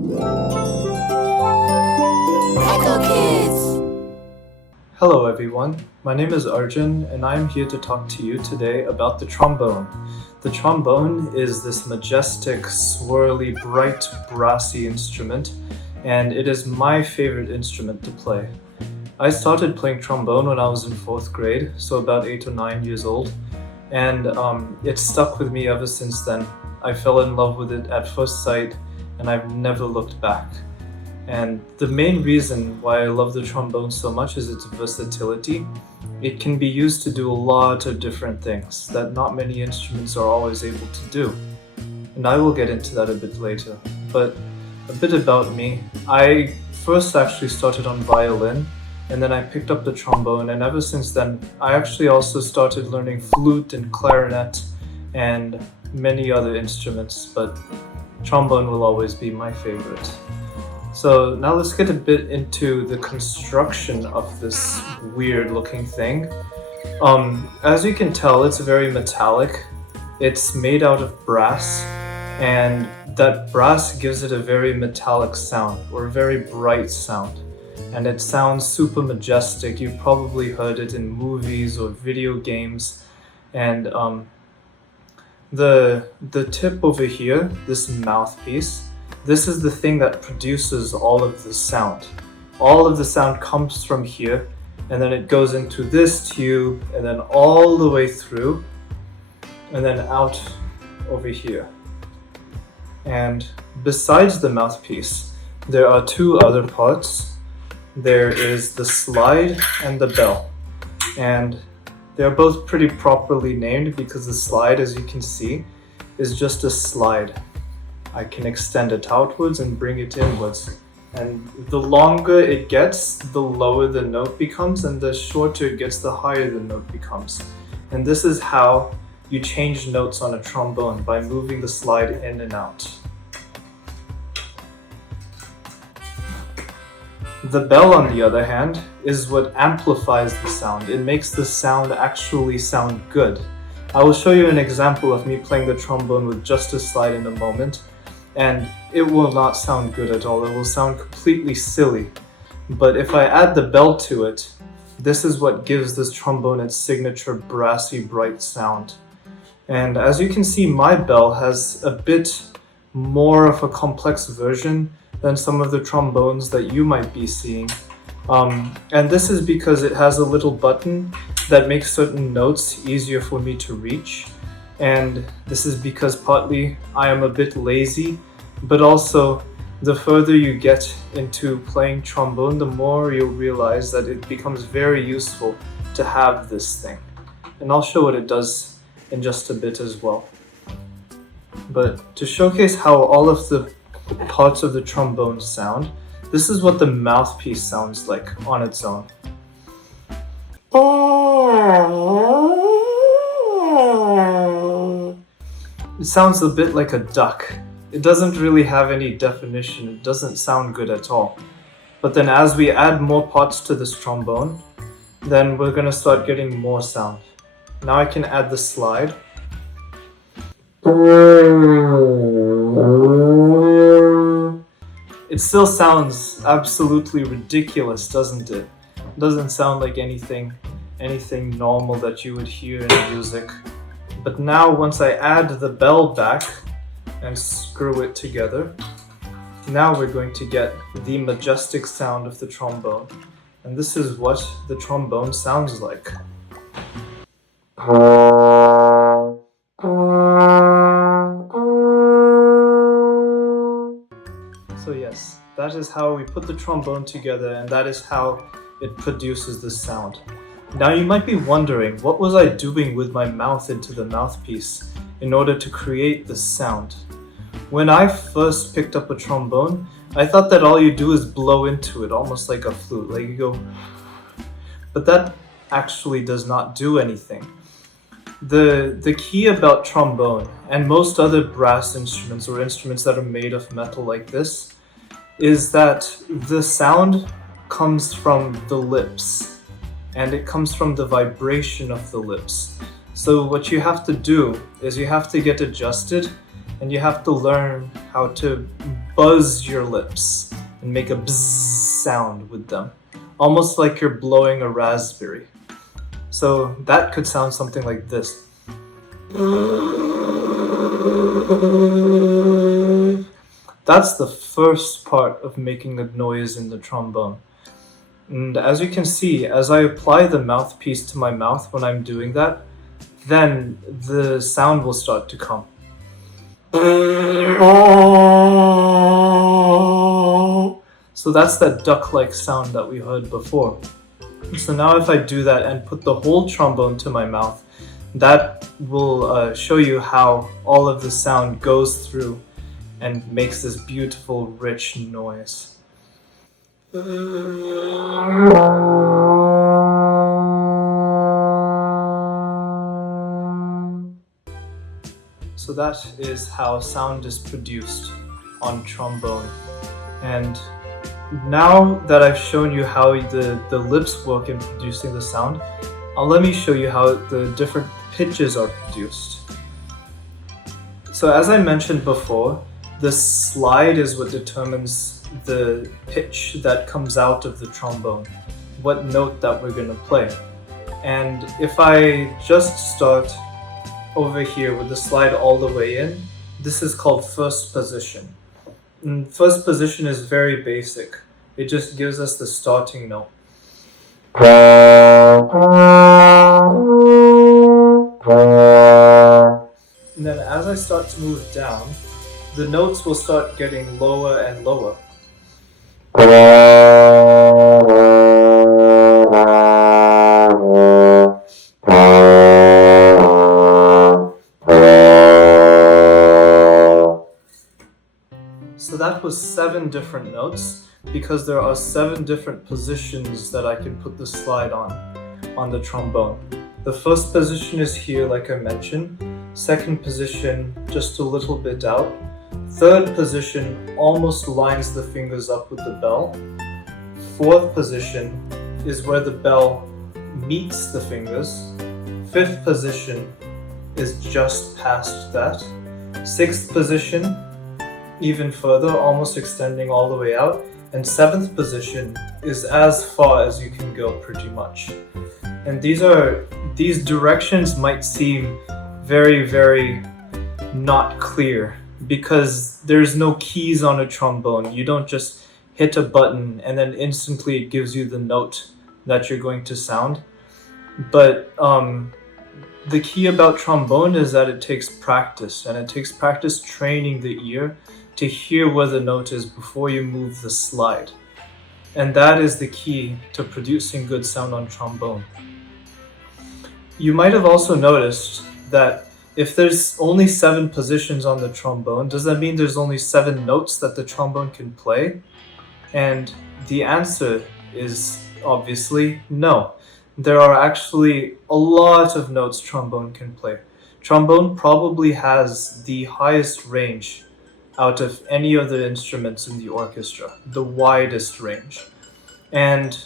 EchoKids! Hello everyone, my name is Arjan and I am here to talk to you today about the trombone. The trombone is this majestic, swirly, bright, brassy instrument, and it is my favorite instrument to play. I started playing trombone when I was in 4th grade, so about 8 or 9 years old, and it stuck with me ever since then. I fell in love with it at first sight, and I've never looked back. And the main reason why I love the trombone so much is its versatility. It can be used to do a lot of different things that not many instruments are always able to do. And I will get into that a bit later. But a bit about me. I first actually started on violin, and then I picked up the trombone, and ever since then I actually also started learning flute and clarinet and many other instruments, but trombone will always be my favorite. So now let's get a bit into the construction of this weird looking thing. As you can tell, it's very metallic. It's made out of brass, and that brass gives it a very metallic sound, or a very bright sound. And it sounds super majestic. You've probably heard it in movies or video games. And the tip over here, this mouthpiece, this is the thing that produces all of the sound. All of the sound comes from here, and then it goes into this tube, and then all the way through, and then out over here. And besides the mouthpiece, there are two other parts. There is the slide and the bell. And they're both pretty properly named because the slide, as you can see, is just a slide. I can extend it outwards and bring it inwards. And the longer it gets, the lower the note becomes, and the shorter it gets, the higher the note becomes. And this is how you change notes on a trombone, by moving the slide in and out. The bell, on the other hand, is what amplifies the sound. It makes the sound actually sound good. I will show you an example of me playing the trombone with just a slide in a moment, and it will not sound good at all. It will sound completely silly. But if I add the bell to it, this is what gives this trombone its signature brassy, bright sound. And as you can see, my bell has a bit more of a complex version than some of the trombones that you might be seeing. And this is because it has a little button that makes certain notes easier for me to reach. And this is because partly I am a bit lazy, but also the further you get into playing trombone, the more you'll realize that it becomes very useful to have this thing. And I'll show what it does in just a bit as well. But to showcase how all of the parts of the trombone sound, this is what the mouthpiece sounds like on its own. It sounds a bit like a duck. It doesn't really have any definition. It doesn't sound good at all. But then as we add more parts to this trombone, then we're going to start getting more sound. Now I can add the slide. It still sounds absolutely ridiculous, doesn't it? It doesn't sound like anything normal that you would hear in music. But now once I add the bell back and screw it together, now we're going to get the majestic sound of the trombone. And this is what the trombone sounds like. So yes, that is how we put the trombone together, and that is how it produces the sound. Now you might be wondering, what was I doing with my mouth into the mouthpiece in order to create this sound? When I first picked up a trombone, I thought that all you do is blow into it, almost like a flute, like you go. But that actually does not do anything. The key about trombone, and most other brass instruments or instruments that are made of metal like this, is that the sound comes from the lips, and it comes from the vibration of the lips. So what you have to do is you have to get adjusted and you have to learn how to buzz your lips and make a bzz sound with them, almost like you're blowing a raspberry. So that could sound something like this. That's the first part of making a noise in the trombone. And as you can see, as I apply the mouthpiece to my mouth when I'm doing that, then the sound will start to come. So that's that duck-like sound that we heard before. So now if I do that and put the whole trombone to my mouth, that will show you how all of the sound goes through and makes this beautiful, rich noise. So that is how sound is produced on trombone. And now that I've shown you how the lips work in producing the sound, let me show you how the different pitches are produced. So as I mentioned before, the slide is what determines the pitch that comes out of the trombone, what note that we're going to play. And if I just start over here with the slide all the way in, this is called first position. And first position is very basic. It just gives us the starting note. And then as I start to move down, the notes will start getting lower and lower. So that was 7 different notes, because there are 7 different positions that I can put the slide on the trombone. The first position is here, like I mentioned. Second position, just a little bit out. Third position almost lines the fingers up with the bell. Fourth position is where the bell meets the fingers. Fifth position is just past that. Sixth position, even further, almost extending all the way out. And seventh position is as far as you can go, pretty much. And these directions might seem very, very not clear, because there's no keys on a trombone. You don't just hit a button and then instantly it gives you the note that you're going to sound. But the key about trombone is that it takes practice, and it takes practice training the ear to hear where the note is before you move the slide. And that is the key to producing good sound on trombone. You might have also noticed that if there's only 7 positions on the trombone, does that mean there's only 7 notes that the trombone can play? And the answer is obviously no. There are actually a lot of notes trombone can play. Trombone probably has the highest range out of any of the instruments in the orchestra, the widest range. And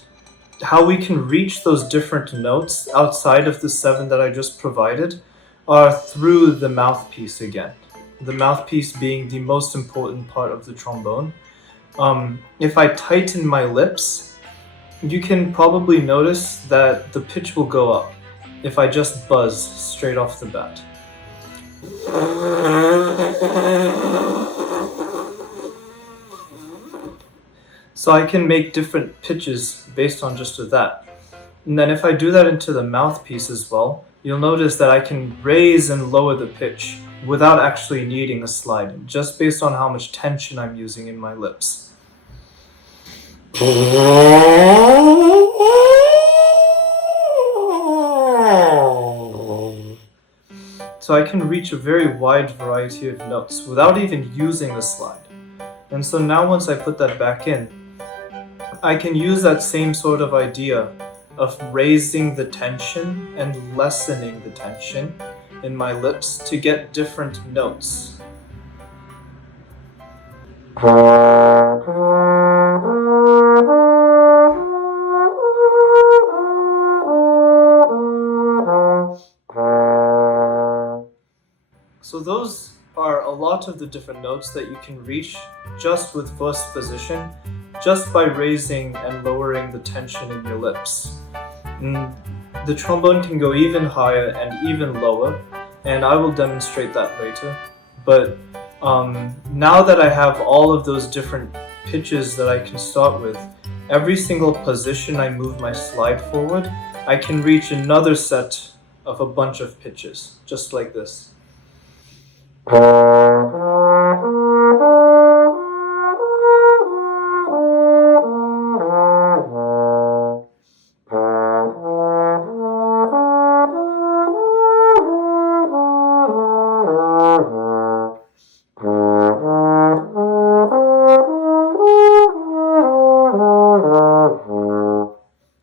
how we can reach those different notes outside of the 7 that I just provided are through the mouthpiece again. The mouthpiece being the most important part of the trombone. If I tighten my lips, you can probably notice that the pitch will go up if I just buzz straight off the bat. So I can make different pitches based on just that. And then if I do that into the mouthpiece as well, you'll notice that I can raise and lower the pitch without actually needing a slide, just based on how much tension I'm using in my lips. So I can reach a very wide variety of notes without even using the slide. And so now once I put that back in, I can use that same sort of idea of raising the tension and lessening the tension in my lips to get different notes. So those are a lot lot of the different notes that you can reach just with first position, just by raising and lowering the tension in your lips. The trombone can go even higher and even lower, and I will demonstrate that later. But now that I have all of those different pitches that I can start with, every single position I move my slide forward, I can reach another set of a bunch of pitches, just like this.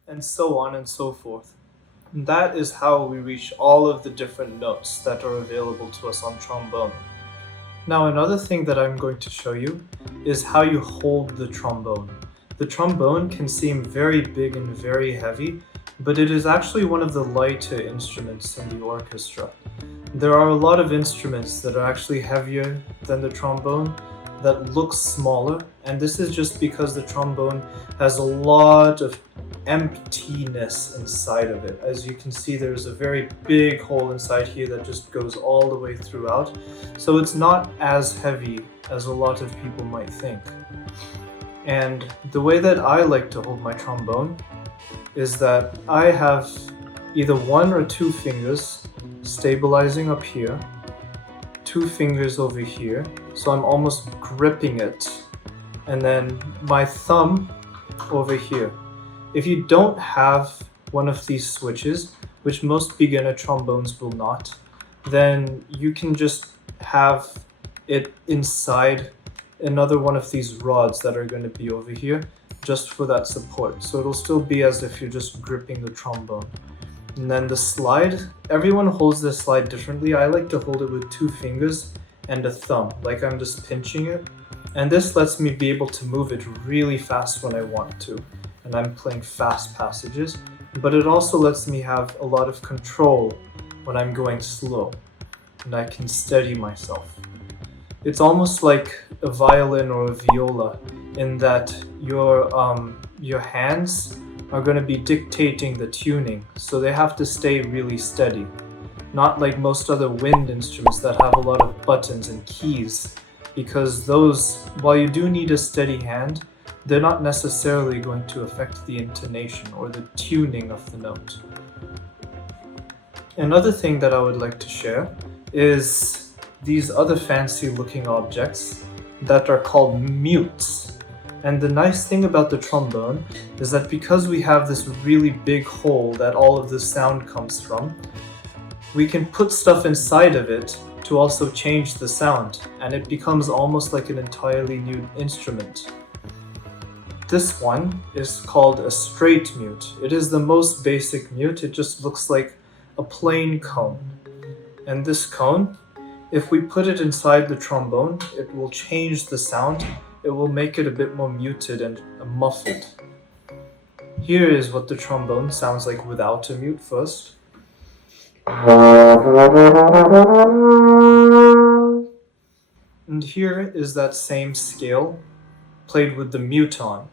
And so on and so forth. And that is how we reach all of the different notes that are available to us on trombone. Now, another thing that I'm going to show you is how you hold the trombone. The trombone can seem very big and very heavy, but it is actually one of the lighter instruments in the orchestra. There are a lot of instruments that are actually heavier than the trombone that look smaller, and this is just because the trombone has a lot of emptiness inside of it. As you can see, there's a very big hole inside here that just goes all the way throughout, so it's not as heavy as a lot of people might think. And the way that I like to hold my trombone is that I have either 1 or 2 fingers stabilizing up here, 2 fingers over here, so I'm almost gripping it, and then my thumb over here. If you don't have one of these switches, which most beginner trombones will not, then you can just have it inside another one of these rods that are going to be over here, just for that support. So it'll still be as if you're just gripping the trombone. And then the slide, everyone holds the slide differently. I like to hold it with 2 fingers and a thumb, like I'm just pinching it. And this lets me be able to move it really fast when I want to. And I'm playing fast passages, but it also lets me have a lot of control when I'm going slow, and I can steady myself. It's almost like a violin or a viola in that your hands are going to be dictating the tuning, so they have to stay really steady. Not like most other wind instruments that have a lot of buttons and keys, because those, while you do need a steady hand, they're not necessarily going to affect the intonation or the tuning of the note. Another thing that I would like to share is these other fancy looking objects that are called mutes. And the nice thing about the trombone is that because we have this really big hole that all of the sound comes from, we can put stuff inside of it to also change the sound, and it becomes almost like an entirely new instrument. This one is called a straight mute. It is the most basic mute. It just looks like a plain cone. And this cone, if we put it inside the trombone, it will change the sound. It will make it a bit more muted and muffled. Here is what the trombone sounds like without a mute first. And here is that same scale played with the mute on.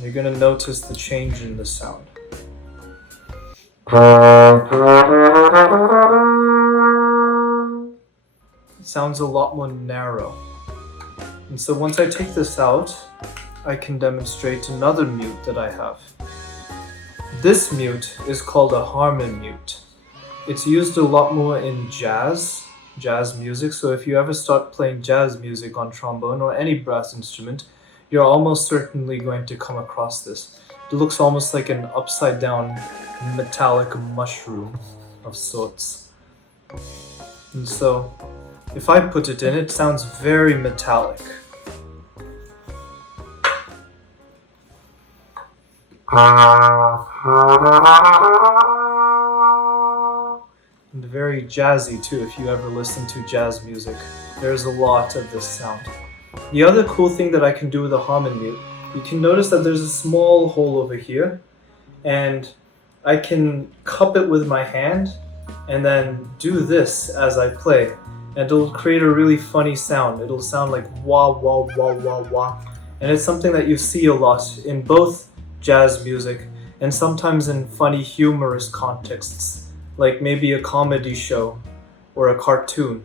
You're going to notice the change in the sound. It sounds a lot more narrow. And so once I take this out, I can demonstrate another mute that I have. This mute is called a harmon mute. It's used a lot more in jazz music. So if you ever start playing jazz music on trombone or any brass instrument, you're almost certainly going to come across this. It looks almost like an upside down metallic mushroom of sorts. And so if I put it in, it sounds very metallic. And very jazzy too, if you ever listen to jazz music. There's a lot of this sound. The other cool thing that I can do with a harmon mute, you can notice that there's a small hole over here, and I can cup it with my hand and then do this as I play. and it'll create a really funny sound. It'll sound like wah wah wah wah wah, and it's something that you see a lot in both jazz music and sometimes in funny humorous contexts, like maybe a comedy show or a cartoon.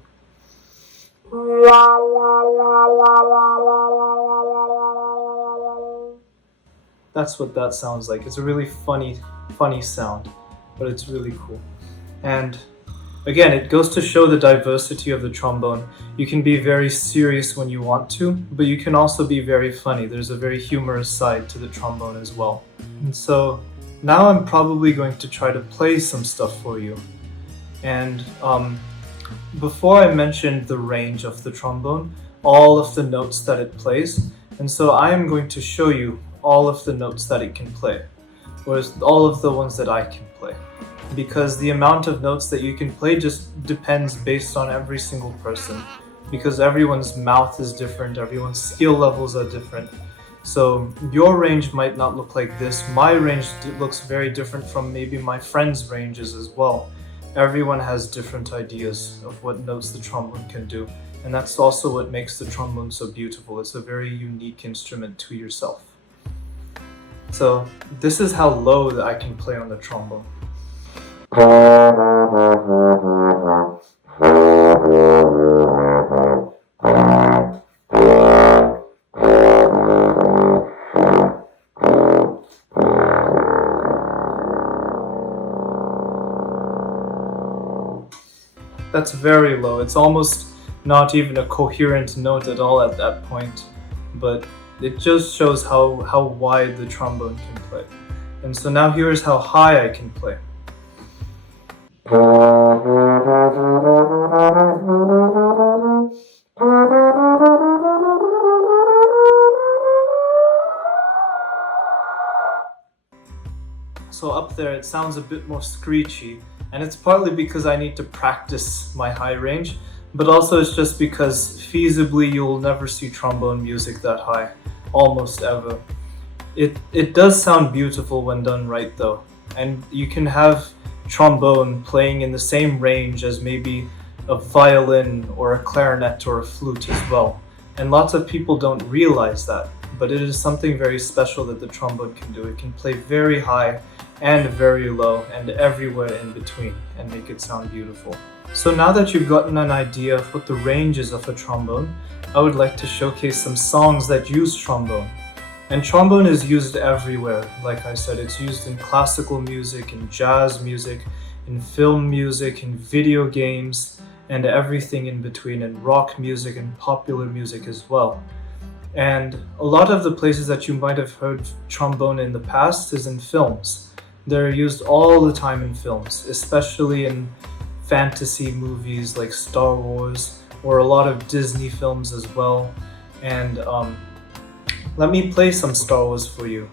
That's what that sounds like. It's a really funny sound, but it's really cool. And again, it goes to show the diversity of the trombone. You can be very serious when you want to, but you can also be very funny. There's a very humorous side to the trombone as well. And so now I'm probably going to try to play some stuff for you. And before I mentioned the range of the trombone, all of the notes that it plays, and so I am going to show you all of the notes that it can play, or all of the ones that I can play. Because the amount of notes that you can play just depends based on every single person, because everyone's mouth is different, everyone's skill levels are different. So your range might not look like this. My range looks very different from maybe my friend's ranges as well. Everyone has different ideas of what notes the trombone can do, and that's also what makes the trombone so beautiful. It's a very unique instrument to yourself. So this is how low that I can play on the trombone. That's very low. It's almost not even a coherent note at all at that point, but it just shows how wide the trombone can play. And so now here's how high I can play. So up there it sounds a bit more screechy, and it's partly because I need to practice my high range, but also it's just because feasibly you'll never see trombone music that high, almost ever. It does sound beautiful when done right though, and you can have trombone playing in the same range as maybe a violin or a clarinet or a flute as well. And lots of people don't realize that, but it is something very special that the trombone can do. It can play very high and very low and everywhere in between and make it sound beautiful. So now that you've gotten an idea of what the range is of a trombone, I would like to showcase some songs that use trombone. And trombone is used everywhere. Like I said, it's used in classical music, in jazz music, in film music, in video games, and everything in between, in rock music and popular music as well. And a lot of the places that you might have heard trombone in the past is in films. They're used all the time in films, especially in fantasy movies like Star Wars, or a lot of Disney films as well. And let me play some Star Wars for you,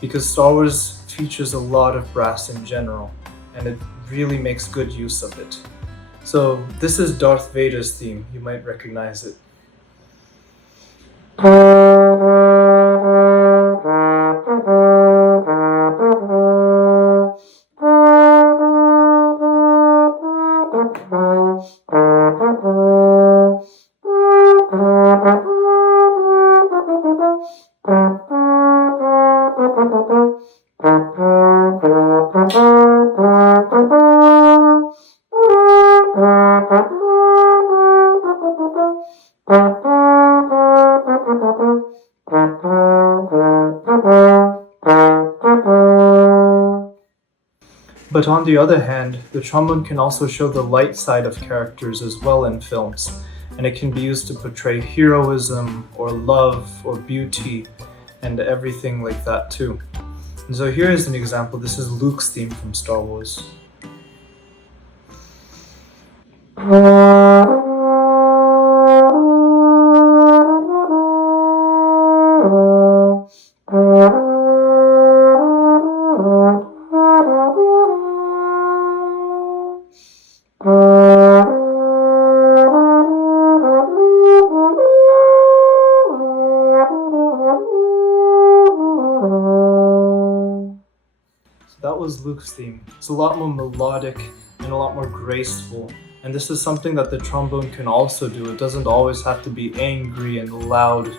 because Star Wars features a lot of brass in general, and it really makes good use of it. So this is Darth Vader's theme. You might recognize it. But on the other hand, the trombone can also show the light side of characters as well in films, and it can be used to portray heroism or love or beauty and everything like that too. And so here is an example. This is Luke's theme from Star Wars. That was Luke's theme. It's a lot more melodic and a lot more graceful And this is something that the trombone can also do. It doesn't always have to be angry and loud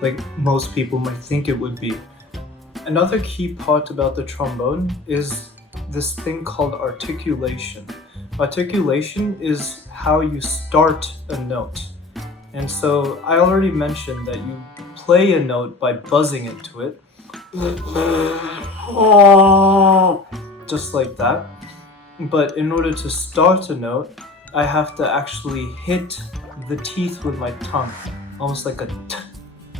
like most people might think it would be. Another key part about the trombone is this thing called articulation. Articulation is how you start a note. And so I already mentioned that you play a note by buzzing into it. Just like that. But in order to start a note, I have to actually hit the teeth with my tongue, almost like a t,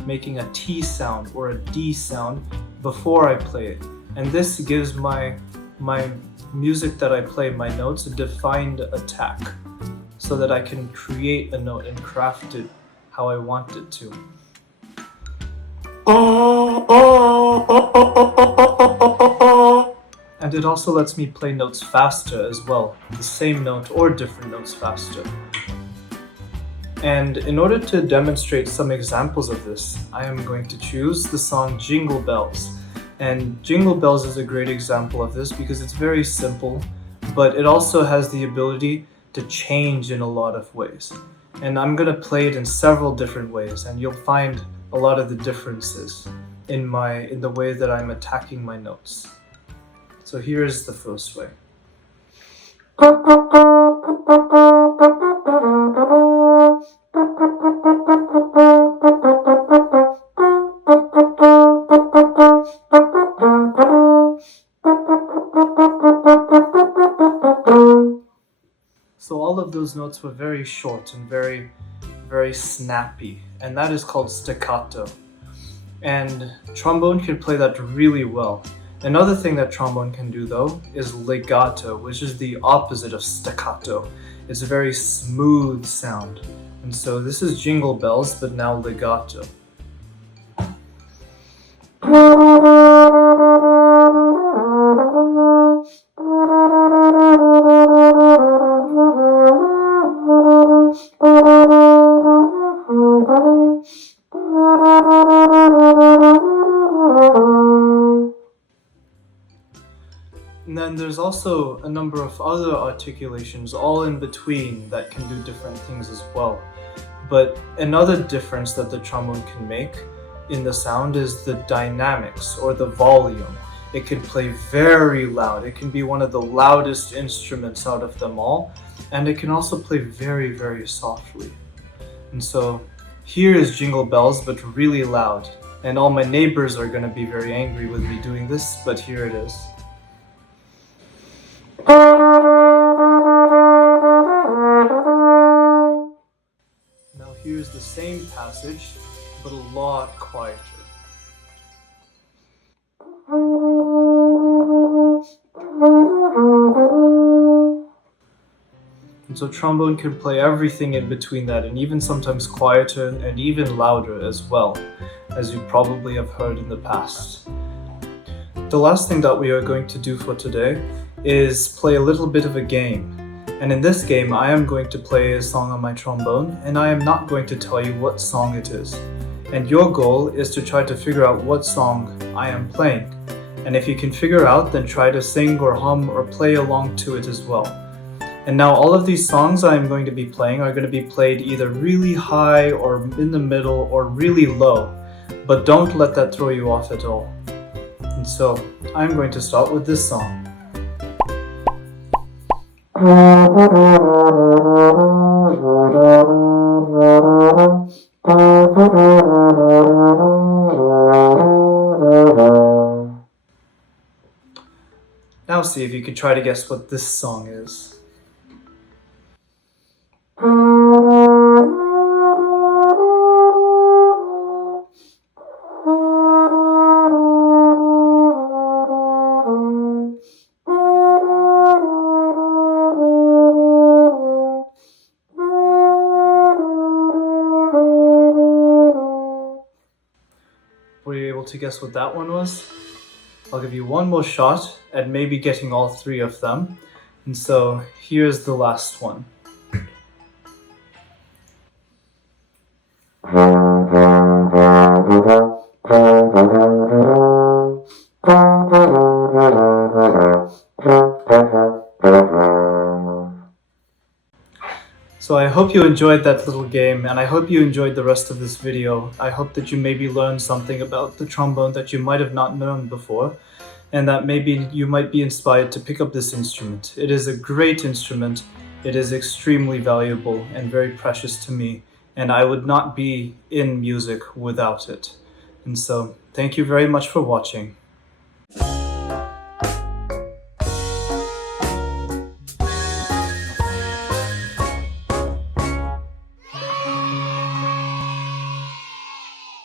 making a T sound or a D sound before I play it. And this gives my music that I play, my notes, a defined attack, so that I can create a note and craft it how I want it to. And it also lets me play notes faster as well, the same note or different notes faster. And in order to demonstrate some examples of this, I am going to choose the song Jingle Bells. And Jingle Bells is a great example of this because it's very simple, but it also has the ability to change in a lot of ways. And I'm going to play it in several different ways, and you'll find a lot of the differences in the way that I'm attacking my notes. So here is the first way. So all of those notes were very short and very, very snappy, and that is called staccato. And trombone can play that really well. Another thing that trombone can do though is legato, which is the opposite of staccato. It's a very smooth sound. And so this is Jingle Bells, but now legato. And then there's also a number of other articulations all in between that can do different things as well. But another difference that the trombone can make in the sound is the dynamics or the volume. It can play very loud. It can be one of the loudest instruments out of them all. And it can also play very, very softly. And so here is Jingle Bells, but really loud. And all my neighbors are going to be very angry with me doing this, but here it is. Now here's the same passage, but a lot quieter. And so trombone can play everything in between that, and even sometimes quieter and even louder as well, as you probably have heard in the past. The last thing that we are going to do for today is play a little bit of a game. And in this game, I am going to play a song on my trombone, and I am not going to tell you what song it is. And your goal is to try to figure out what song I am playing. And if you can figure out, then try to sing or hum or play along to it as well. And now all of these songs I am going to be playing are going to be played either really high or in the middle or really low. But don't let that throw you off at all. And so I'm going to start with this song. Now see if you can try to guess what this song is. Were you able to guess what that one was? I'll give you one more shot at maybe getting all three of them. And so here's the last one. So I hope you enjoyed that little game, and I hope you enjoyed the rest of this video. I hope that you maybe learned something about the trombone that you might have not known before, and that maybe you might be inspired to pick up this instrument. It is a great instrument. It is extremely valuable and very precious to me, and I would not be in music without it. And so, thank you very much for watching.